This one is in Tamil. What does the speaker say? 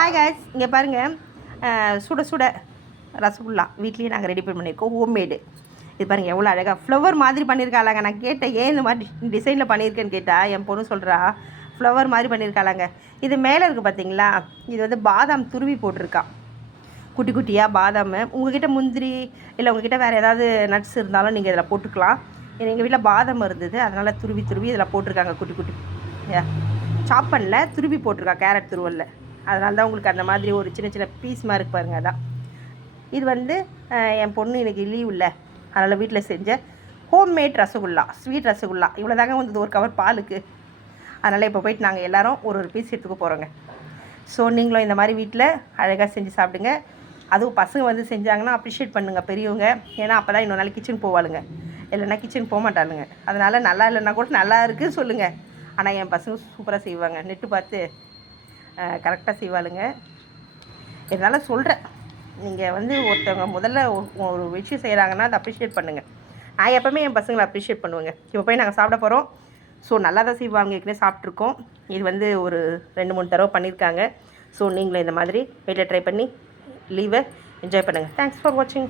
ஹாய் காய்ஸ், இங்கே பாருங்கள். சுட சுட ரசகுல்லா வீட்லேயே நாங்கள் ரெடி பண்ணியிருக்கோம். ஹோம்மேடு. இது பாருங்கள் எவ்வளோ அழகாக ஃப்ளவர் மாதிரி பண்ணியிருக்காளாங்க. நான் கேட்டேன் ஏன் இந்த மாதிரி டிசைனில் பண்ணியிருக்கேன்னு கேட்டால் என் பொண்ணு சொல்கிறா ஃப்ளவர் மாதிரி பண்ணியிருக்காளாங்க. இது மேலே இருக்குது பார்த்தீங்களா, இது வந்து பாதாம் துருவி போட்டிருக்கா. குட்டி குட்டியாக பாதாம். உங்கள்கிட்ட முந்திரி இல்லை உங்கள்கிட்ட வேறு ஏதாவது நட்ஸ் இருந்தாலும் நீங்கள் இதில் போட்டுக்கலாம். எங்கள் வீட்டில் பாதாம் இருந்தது, அதனால் துருவி இதில் போட்டிருக்காங்க. குட்டி குட்டி சாப் பண்ணல, துருவி போட்டிருக்கா கேரட் துருவலில். அதனால தான் உங்களுக்கு அந்த மாதிரி ஒரு சின்ன சின்ன பீஸ் மாதிரி இருக்குது பாருங்கள். அதான் இது வந்து என் பொண்ணு எனக்கு லீவ் இல்லை, அதனால் வீட்டில் செஞ்ச ஹோம்மேட் ரசகுல்லா, ஸ்வீட் ரசகுல்லா. இவ்வளோ தாங்க வந்தது ஒரு கவர் பாலுக்கு. அதனால் இப்போ போய்ட்டு நாங்கள் எல்லோரும் ஒரு பீஸ் எடுத்துக்க போகிறோங்க. ஸோ நீங்களும் இந்த மாதிரி வீட்டில் அழகாக செஞ்சு சாப்பிடுங்க. அதுவும் பசங்க வந்து செஞ்சாங்கன்னா அப்ரிஷியேட் பண்ணுங்கள் பெரியவங்க. ஏன்னா அப்போ தான் இன்னொரு நாள் கிச்சன் போவாளுங்க, இல்லைன்னா கிச்சன் போக மாட்டாளுங்க. அதனால் நல்லா இல்லைன்னா கூட நல்லா இருக்குதுன்னு சொல்லுங்கள். ஆனால் என் பசங்க சூப்பராக செய்வாங்க, நெட்டு பார்த்து கரெக்டாக செய்வாளுங்க. இதனால் சொல்கிறேன், நீங்கள் வந்து ஒருத்தவங்க முதல்ல ஒரு விஷயம் செய்கிறாங்கன்னா அதை அப்ரிஷியேட் பண்ணுங்கள். நான் எப்போவுமே என் பசங்களை அப்ரிஷியேட் பண்ணுவேங்க. இப்போ போய் நாங்கள் சாப்பிட போகிறோம். ஸோ நல்லா தான் செய்வாங்க, ஏற்கனவே சாப்பிட்ருக்கோம். இது வந்து ஒரு 2-3 தடவை பண்ணியிருக்காங்க. ஸோ நீங்களும் இந்த மாதிரி வீட்டில் ட்ரை பண்ணி லீவை என்ஜாய் பண்ணுங்கள். தேங்க்ஸ் ஃபார் வாட்சிங்.